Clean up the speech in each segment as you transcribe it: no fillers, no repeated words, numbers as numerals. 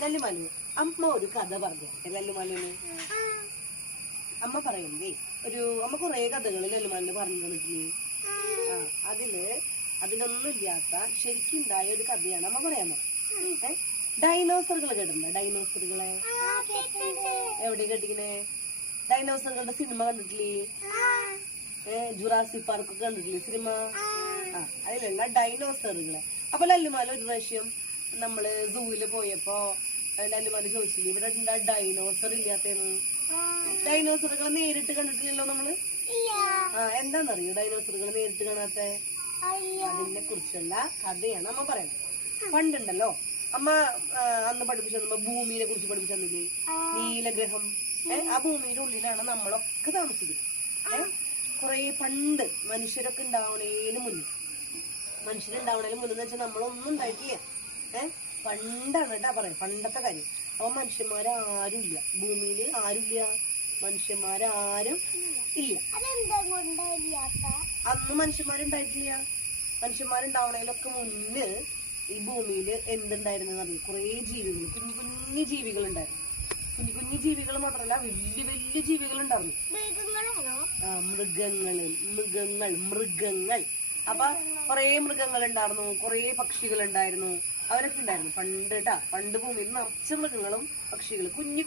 ലല്ലുമാലു, അമ്മ ഒരു കഥ പറഞ്ഞു ലല്ലുമാലുവിന്. അമ്മ പറയുന്നേ അമ്മ കൊറേ കഥകൾ ലല്ലുമാലിന് പറഞ്ഞു തന്നിട്ടില്ലേ? അതിലൊന്നും ഇല്ലാത്ത ശരിക്കും ഉണ്ടായ ഒരു കഥയാണ് അമ്മ പറയാമോ. ഡൈനോസറുകൾ കേട്ടിട്ടുണ്ടോ? ഡൈനോസറുകളെ എവിടെ കേട്ടിക്കണേ? ഡൈനോസറുകളുടെ സിനിമ കണ്ടിട്ടില്ലേ? ജുറാസിക് പാർക്ക് ഒക്കെ കണ്ടിട്ടില്ലേ സിനിമ? അതിലുള്ള ഡൈനോസറുകളെ. അപ്പൊ ലല്ലുമാല ഒരു പ്രാവശ്യം നമ്മള് സൂവില് പോയപ്പോ ലല്ലുമാല ചോദിച്ചില്ലേ ഇവിടെ എന്താ ഡൈനോസർ ഇല്ലാത്തേന്ന്? ഡൈനോസറുകളെ നേരിട്ട് കണ്ടിട്ടില്ലല്ലോ നമ്മള്. എന്താന്നറിയോ ഡൈനോസറുകളെ നേരിട്ട് കാണാത്ത? അതിനെ കുറിച്ചുള്ള കഥയാണ് അമ്മ പറയുന്നത്. പണ്ടുണ്ടല്ലോ അമ്മ അന്ന് പഠിപ്പിച്ചു, ഭൂമിയെ കുറിച്ച് പഠിപ്പിച്ചു തന്നില്ലേ? നീലഗ്രഹം. ആ ഭൂമിയുടെ ഉള്ളിലാണ് നമ്മളൊക്കെ താമസിക്കുന്നത്. കൊറേ പണ്ട് മനുഷ്യരൊക്കെ ഉണ്ടാവണേന് മുന്നേ വെച്ചാൽ നമ്മളൊന്നും ഉണ്ടായിട്ടില്ല. പണ്ടാണ് കേട്ടാ പറയാം, പണ്ടത്തെ കാര്യം. അപ്പൊ മനുഷ്യന്മാരാരും ഇല്ല ഭൂമിയില്, ആരുമില്ല, മനുഷ്യന്മാരാരും ഇല്ല. അന്ന് മനുഷ്യന്മാരുണ്ടായിട്ടില്ല. മനുഷ്യന്മാരുണ്ടാവണേലൊക്കെ മുന്നേ ഈ ഭൂമിയില് എന്തുണ്ടായിരുന്നു അറിയാം? കുറെ ജീവികൾ, കുഞ്ഞു ജീവികൾ ഉണ്ടായിരുന്നു. കുഞ്ഞു ജീവികൾ മാത്രമല്ല വലിയ വലിയ ജീവികൾ ഉണ്ടായിരുന്നു. മൃഗങ്ങൾ. അപ്പൊ കൊറേ മൃഗങ്ങൾ ഉണ്ടായിരുന്നു, കൊറേ പക്ഷികൾ ഉണ്ടായിരുന്നു, അവരൊക്കെ ഉണ്ടായിരുന്നു പണ്ട് കേട്ടാ. പണ്ട് ഭൂമിയിൽ നിറച്ച മൃഗങ്ങളും പക്ഷികളും കുഞ്ഞു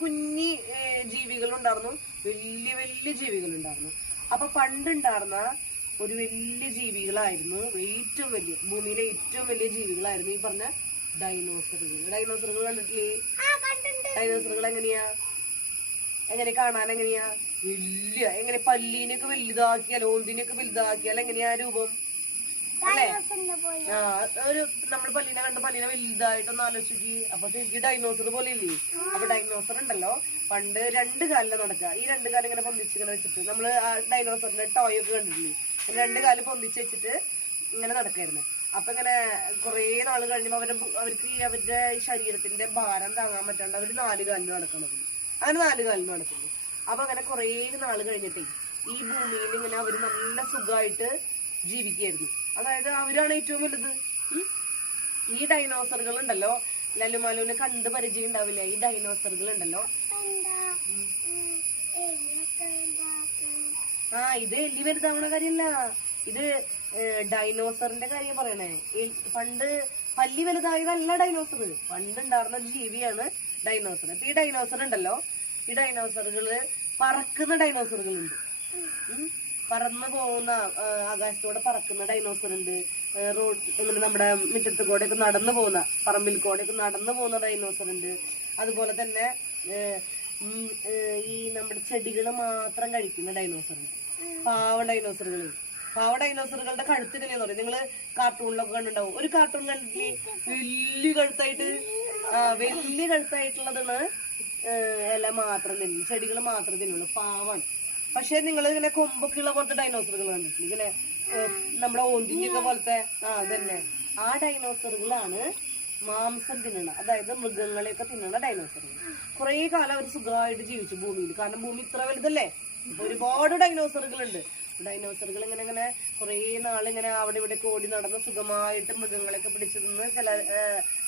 ജീവികളും ഉണ്ടായിരുന്നു, വലിയ വലിയ ജീവികൾ ഉണ്ടായിരുന്നു. അപ്പൊ പണ്ടുണ്ടായിരുന്ന ഒരു വലിയ ജീവികളായിരുന്നു ഏറ്റവും വലിയ, ഭൂമിയിലെ ഏറ്റവും വലിയ ജീവികളായിരുന്നു ഈ പറഞ്ഞ ഡൈനോസറുകൾ. ഡൈനോസറുകൾ കണ്ടിട്ടില്ലേ? ഡൈനോസറുകൾ എങ്ങനെ കാണാൻ എങ്ങനെയാ? വലിയ എങ്ങനെ പല്ലീനൊക്കെ വലുതാക്കിയാൽ, ഓന്തിനൊക്കെ വലുതാക്കിയാൽ എങ്ങനെയാ രൂപം അല്ലേ? ഒരു നമ്മൾ പല്ലീനെ കണ്ട് പല്ലീനെ വലുതായിട്ടൊന്ന് ആലോചിക്കി. അപ്പൊ ശരിക്കും ഡൈനോസർ പോലെ ഇല്ലേ? അപ്പൊ ഡൈനോസർ ഉണ്ടല്ലോ പണ്ട് 2 കാലില് നടക്കുക. ഈ 2 കാലം ഇങ്ങനെ പൊന്തിച്ചിങ്ങനെ വെച്ചിട്ട് നമ്മള് ആ ഡൈനോസറിന്റെ ടോയ് ഒക്കെ കണ്ടിട്ടില്ലേ? 2 കാല് പൊന്തിച്ച് വെച്ചിട്ട് ഇങ്ങനെ നടക്കായിരുന്നു. അപ്പൊ ഇങ്ങനെ കുറെ നാള് കഴിഞ്ഞപ്പോ അവർക്ക് അവരുടെ ശരീരത്തിന്റെ ഭാരം താങ്ങാൻ പറ്റാണ്ട് അവര് 4 കാലിൽ നടക്കുന്നത്. അങ്ങനെ 4 കാലിൽ നടക്കുന്നു. അപ്പൊ അങ്ങനെ കുറെ നാള് കഴിഞ്ഞിട്ടേ ഈ ഭൂമിയിൽ ഇങ്ങനെ അവര് നല്ല സുഖമായിട്ട് ജീവിക്കുകയായിരുന്നു. അതായത് അവരാണ് ഏറ്റവും വലുത്. ഈ ഡൈനോസറുകൾ ഉണ്ടല്ലോ, ലല്ലുമാലുവിന് കണ്ട് പരിചയം ഉണ്ടാവില്ല. ഈ ഡൈനോസറുകൾ ഉണ്ടല്ലോ, ഇത് എല്ലി വലുതാവണ കാര്യല്ല, ഇത് ഡൈനോസറിന്റെ കാര്യം പറയണേ. പണ്ട് പല്ലി വലുതായതല്ല ഡൈനോസർ, പണ്ടുണ്ടായിരുന്ന ജീവിയാണ് ഡൈനോസർ. അപ്പൊ ഈ ഡൈനോസർ ഉണ്ടല്ലോ, ഈ ഡൈനോസറുകള് പറക്കുന്ന ഡൈനോസറുകളുണ്ട്. പറന്നു പോകുന്ന, ആകാശത്തോടെ പറക്കുന്ന ഡൈനോസർ ഉണ്ട്. റോഡ് നമ്മുടെ മുറ്റത്ത് കൂടെയൊക്കെ നടന്നു പോകുന്ന, പറമ്പിൽ കൂടെയൊക്കെ നടന്നു പോകുന്ന ഡൈനോസർ ഉണ്ട്. അതുപോലെ തന്നെ ഈ നമ്മുടെ ചെടികൾ മാത്രം കഴിക്കുന്ന ഡൈനോസർ ഉണ്ട്. പാവ ഡൈനോസറുകളുടെ കഴുത്ത് എങ്ങനെയാന്ന് പറയും? നിങ്ങള് കാർട്ടൂണിലൊക്കെ കണ്ടിട്ടുണ്ടാവും. ഒരു കാർട്ടൂൺ കണ്ടിട്ടില്ലേ? വലിയ കഴുത്തായിട്ടുള്ളതാണ്. ഇല മാത്രം തിന്നും, ചെടികൾ മാത്രം തിന്നുള്ളൂ. പാവാണ്. പക്ഷെ നിങ്ങൾ ഇങ്ങനെ കൊമ്പൊക്കെയുള്ള പോലത്തെ ഡൈനോസറുകൾ കണ്ടിട്ടില്ല? ഇങ്ങനെ നമ്മുടെ ഓന്തിന്റെയൊക്കെ പോലത്തെ അതന്നെ. ആ ഡൈനോസറുകളാണ് മാംസം തിന്നണ, അതായത് മൃഗങ്ങളെയൊക്കെ തിന്നണ ഡൈനോസറുകൾ. കുറെ കാലം അവർ സുഖമായിട്ട് ജീവിച്ചു ഭൂമിയിൽ. കാരണം ഭൂമി ഇത്ര വലുതല്ലേ. ഇപ്പൊ ഒരുപാട് ഡൈനോസറുകളുണ്ട്. ഡൈനോസറുകൾ ഇങ്ങനെ കുറെ നാളിങ്ങനെ അവിടെ ഇവിടെ ഓടി നടന്ന് സുഖമായിട്ട് മൃഗങ്ങളൊക്കെ പിടിച്ചു തിന്ന്, ചില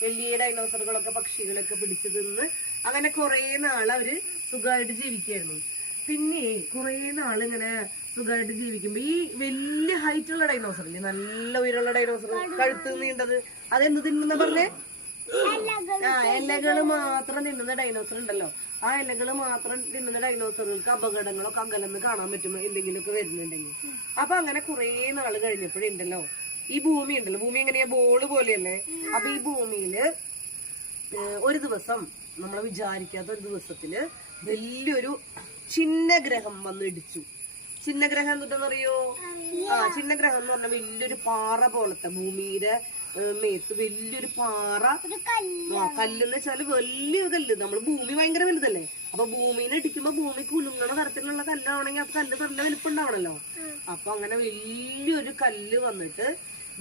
വലിയ ഡൈനോസറുകളൊക്കെ പക്ഷികളൊക്കെ പിടിച്ചു തിന്ന്, അങ്ങനെ കുറെ നാൾ അവര് സുഖമായിട്ട് ജീവിക്കായിരുന്നു. പിന്നെ കുറെ നാളിങ്ങനെ സുഖമായിട്ട് ജീവിക്കുമ്പോ ഈ വലിയ ഹൈറ്റ് ഉള്ള ഡൈനോസർ ഇല്ലേ, നല്ല ഉയരമുള്ള ഡൈനോസർ, കഴുത്ത് നീണ്ടത്, അതെന്ത് തിന്നുന്ന പറഞ്ഞേ? ഇലകള് മാത്രം തിന്നുന്ന ഡൈനോസർ ഉണ്ടല്ലോ. ആ ഇലകള് മാത്രം തിന്നുന്ന ഡൈനോസറുകൾക്ക് അപകടങ്ങളൊക്കെ അകലെന്ന് കാണാൻ പറ്റും എന്തെങ്കിലുമൊക്കെ വരുന്നുണ്ടെങ്കിൽ. അപ്പൊ അങ്ങനെ കുറെ നാള് കഴിഞ്ഞപ്പോഴുണ്ടല്ലോ ഈ ഭൂമി ഉണ്ടല്ലോ, ഭൂമി എങ്ങനെയാ? ബോള് പോലെയല്ലേ. അപ്പൊ ഈ ഭൂമിയില് ഒരു ദിവസം, നമ്മൾ വിചാരിക്കാത്ത ഒരു ദിവസത്തില് വലിയൊരു ചിഹ്നഗ്രഹം വന്ന് ഇടിച്ചു. ചിഹ്നഗ്രഹം എന്തിട്ടെന്നറിയോ? ചിഹ്നഗ്രഹം എന്ന് പറഞ്ഞാൽ വലിയൊരു പാറ പോലത്തെ, ഭൂമിയുടെ മേത്ത് വലിയൊരു പാറ, കല്ലെന്ന് വെച്ചാല് വലിയൊരു കല്ല്. നമ്മള് ഭൂമി ഭയങ്കര വലുതല്ലേ. അപ്പൊ ഭൂമിനെ ഇടിക്കുമ്പോ ഭൂമി കുലുങ്ങണ തരത്തിലുള്ള കല്ലാണെങ്കിൽ ആ കല്ല് നല്ല വലിപ്പുണ്ടാവണല്ലോ. അപ്പൊ അങ്ങനെ വലിയൊരു കല്ല് വന്നിട്ട്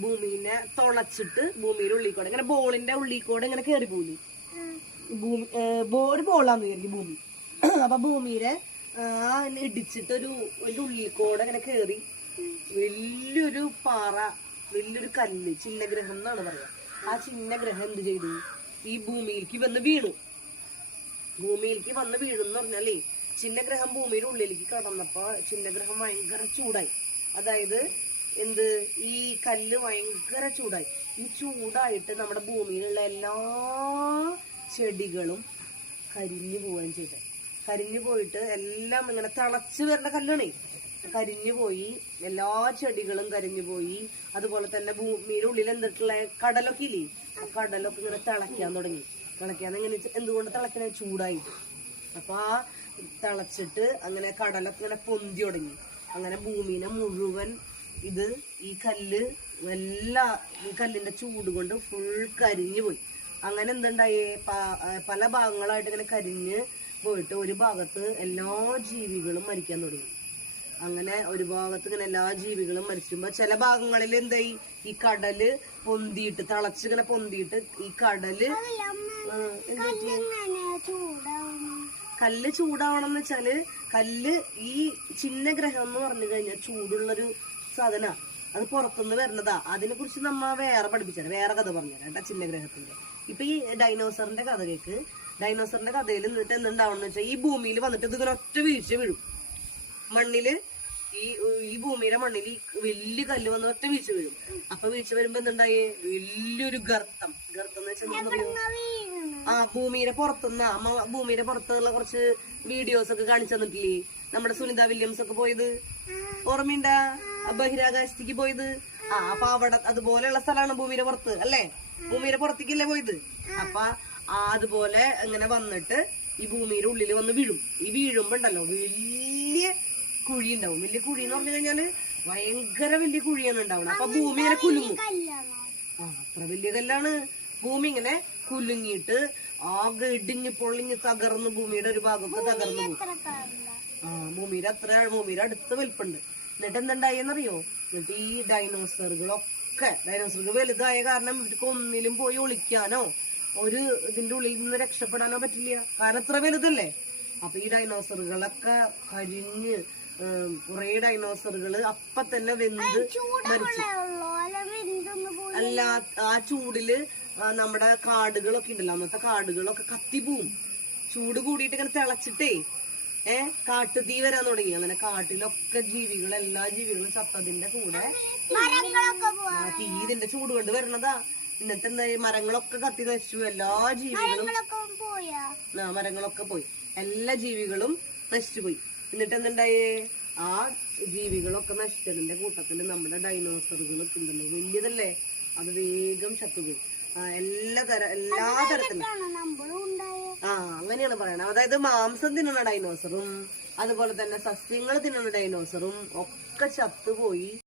ഭൂമിനെ തുളച്ചിട്ട് ഭൂമിയുടെ ഉള്ളിൽ കൂടെ, ഇങ്ങനെ ബോളിന്റെ ഉള്ളിൽ കൂടെ ഇങ്ങനെ കയറി പോലും. ഒരു ബോളാന്ന് വിചാരിക്കും ഭൂമി. അപ്പൊ ഭൂമിയുടെ ഇടിച്ചിട്ട് ഒരു ഉള്ളിൽ കൂടെ ഇങ്ങനെ കേറി വലിയൊരു പാറ, വലിയൊരു കല്ല്, ചിഹ്നഗ്രഹം എന്നാണ് പറയാ. ആ ചിഹ്നഗ്രഹം എന്ത് ചെയ്തു? ഈ ഭൂമിയിലേക്ക് വന്ന് വീണു. ഭൂമിയിലേക്ക് വന്ന് വീഴുന്ന് പറഞ്ഞാലേ ചിഹ്നഗ്രഹം ഭൂമിയുടെ ഉള്ളിലേക്ക് കടന്നപ്പോ ചിഹ്നഗ്രഹം ഭയങ്കര ചൂടായി. അതായത് എന്ത്, ഈ കല്ല് ഭയങ്കര ചൂടായി. ഈ ചൂടായിട്ട് നമ്മുടെ ഭൂമിയിലുള്ള എല്ലാ ചെടികളും കരിഞ്ഞു പോവുകയും ചെയ്തത്. കരിഞ്ഞു പോയിട്ട് എല്ലാം ഇങ്ങനെ തിളച്ച് വരുന്ന കല്ലാണേ, കരിഞ്ഞു പോയി. എല്ലാ ചെടികളും കരിഞ്ഞു പോയി. അതുപോലെ തന്നെ ഭൂമിയുടെ ഉള്ളിൽ എന്തിട്ടുള്ള കടലൊക്കെ ഇല്ലേ, ആ കടലൊക്കെ ഇങ്ങനെ തിളയ്ക്കാൻ തുടങ്ങി. തിളയ്ക്കാൻ എങ്ങനെ, എന്തുകൊണ്ട് തിളക്കണേ? ചൂടായിട്ട്. അപ്പൊ ആ തിളച്ചിട്ട് അങ്ങനെ കടലൊക്കെ ഇങ്ങനെ പൊന്തി തുടങ്ങി. അങ്ങനെ ഭൂമിനെ മുഴുവൻ ഇത് ഈ കല്ല് ഈ കല്ലിന്റെ ചൂട് കൊണ്ട് ഫുൾ കരിഞ്ഞു പോയി. അങ്ങനെ എന്തുണ്ടായി, പല ഭാഗങ്ങളായിട്ട് ഇങ്ങനെ കരിഞ്ഞ് പോയിട്ട് ഒരു ഭാഗത്ത് എല്ലാ ജീവികളും മരിക്കാൻ തുടങ്ങി. അങ്ങനെ ഒരു ഭാഗത്ത് ഇങ്ങനെ എല്ലാ ജീവികളും മരിച്ചുമ്പോ ചില ഭാഗങ്ങളിൽ എന്തായി, ഈ കടല് പൊന്തിയിട്ട് തിളച്ചിങ്ങനെ പൊന്തിയിട്ട് ഈ കടല് കല്ല് ചൂടാവണം എന്ന് വെച്ചാല്, കല്ല് ഈ ചിഹ്നഗ്രഹം എന്ന് പറഞ്ഞു കഴിഞ്ഞാൽ ചൂടുള്ളൊരു സാധന, അത് പുറത്തുനിന്ന് വരുന്നതാ. അതിനെ കുറിച്ച് നമ്മ വേറെ പഠിപ്പിച്ചാൽ വേറെ കഥ പറഞ്ഞുതരാം കേട്ടാ ചിഹ്നഗ്രഹത്തിന്റെ. ഇപ്പൊ ഈ ഡൈനോസറിന്റെ കഥ കേക്ക്. ഡൈനോസറിന്റെ കഥയിൽ നിന്നിട്ട് എന്തുണ്ടാവണമെന്ന് വെച്ചാൽ, ഈ ഭൂമിയിൽ വന്നിട്ട് ഇതിങ്ങനെ ഒറ്റ വീഴ്ച വീഴും മണ്ണില്. ഈ ഭൂമിയുടെ മണ്ണിൽ വലിയ കല്ല് വന്ന് ഒറ്റ വീഴ്ച വീഴും. അപ്പൊ വീഴ്ച വരുമ്പോ എന്തുണ്ടായി, വലിയൊരു ഗർത്തം എന്ന് വെച്ചാൽ ഭൂമിയുടെ പുറത്തുനിന്ന്, ഭൂമിയുടെ പുറത്തുള്ള കുറച്ച് വീഡിയോസ് ഒക്കെ കാണിച്ചു തന്നിട്ടില്ലേ നമ്മുടെ സുനിത വില്യംസ് ഒക്കെ പോയത്, ഓർമ്മയുണ്ടാ? ബഹിരാകാശത്തേക്ക് പോയത്. അപ്പൊ അവിടെ അതുപോലെയുള്ള സ്ഥലമാണ് ഭൂമിയുടെ പുറത്ത് അല്ലേ, ഭൂമിയുടെ പുറത്തേക്കല്ലേ പോയത്. അപ്പൊ അതുപോലെ ഇങ്ങനെ വന്നിട്ട് ഈ ഭൂമിയുടെ ഉള്ളിൽ വന്ന് വീഴും. ഈ വീഴുമ്പോ ഉണ്ടല്ലോ വലിയ കുഴി ഉണ്ടാവും. വലിയ കുഴി എന്ന് പറഞ്ഞു കഴിഞ്ഞാല് ഭയങ്കര വലിയ കുഴിയാണ് ഉണ്ടാവുന്നത്. അപ്പൊ ഭൂമി ഇങ്ങനെ കുലുങ്ങും. അത്ര വലിയ കല്ലാണ്. ഭൂമി ഇങ്ങനെ കുലുങ്ങിയിട്ട് ആകെ ഇടിഞ്ഞ് പൊളിഞ്ഞ് തകർന്ന് ഭൂമിയുടെ ഒരു ഭാഗത്ത് തകർന്നു പോകും. ഭൂമിയുടെ അടുത്ത് വലിപ്പുണ്ട്. എന്നിട്ട് എന്തുണ്ടായെന്നറിയോ, എന്നിട്ട് ഈ ഡൈനോസറുകൾ വലുതായ കാരണം ഇവർക്ക് ഒന്നിലും പോയി ഒളിക്കാനോ ഒരു ഇതിന്റെ ഉള്ളിൽ നിന്ന് രക്ഷപ്പെടാനോ പറ്റില്ല, കാരണം അത്ര വലുതല്ലേ. അപ്പൊ ഈ ഡൈനോസറുകളൊക്കെ കരിഞ്ഞ് കുറെ ഡൈനോസറുകള് അപ്പൊ തന്നെ വെന്ത് മരിച്ചു. അല്ല, ആ ചൂടില് നമ്മുടെ കാടുകളൊക്കെ ഉണ്ടല്ലോ, അന്നത്തെ കാടുകളൊക്കെ കത്തിപ്പോവും. ചൂട് കൂടിയിട്ട് ഇങ്ങനെ തിളച്ചിട്ടേ കാട്ടുതീ വരാൻ തുടങ്ങി. അങ്ങനെ കാട്ടിലൊക്കെ എല്ലാ ജീവികളും ചത്തതിന്റെ കൂടെ തീ ഇതിന്റെ ചൂട് കൊണ്ട് വരണതാ. എന്നിട്ട് എന്തായി, മരങ്ങളൊക്കെ കത്തി നശിച്ചു. എല്ലാ ജീവികളും മരങ്ങളൊക്കെ പോയി, എല്ലാ ജീവികളും നശിച്ചുപോയി. എന്നിട്ട് എന്തുണ്ടായി, ആ ജീവികളൊക്കെ നശിച്ചതിന്റെ കൂട്ടത്തില് നമ്മുടെ ഡൈനോസറുകളൊക്കെ ഉണ്ടല്ലോ, വലിയതല്ലേ, അത് വേഗം ചത്തുപോയി. എല്ലാ തരത്തിലും അങ്ങനെയാണ് പറയണത്. അതായത് മാംസം തിന്നുന്ന ഡൈനോസറും അതുപോലെ തന്നെ സസ്യങ്ങൾ തിന്നുന്ന ഡൈനോസറും ഒക്കെ ചത്തുപോയി.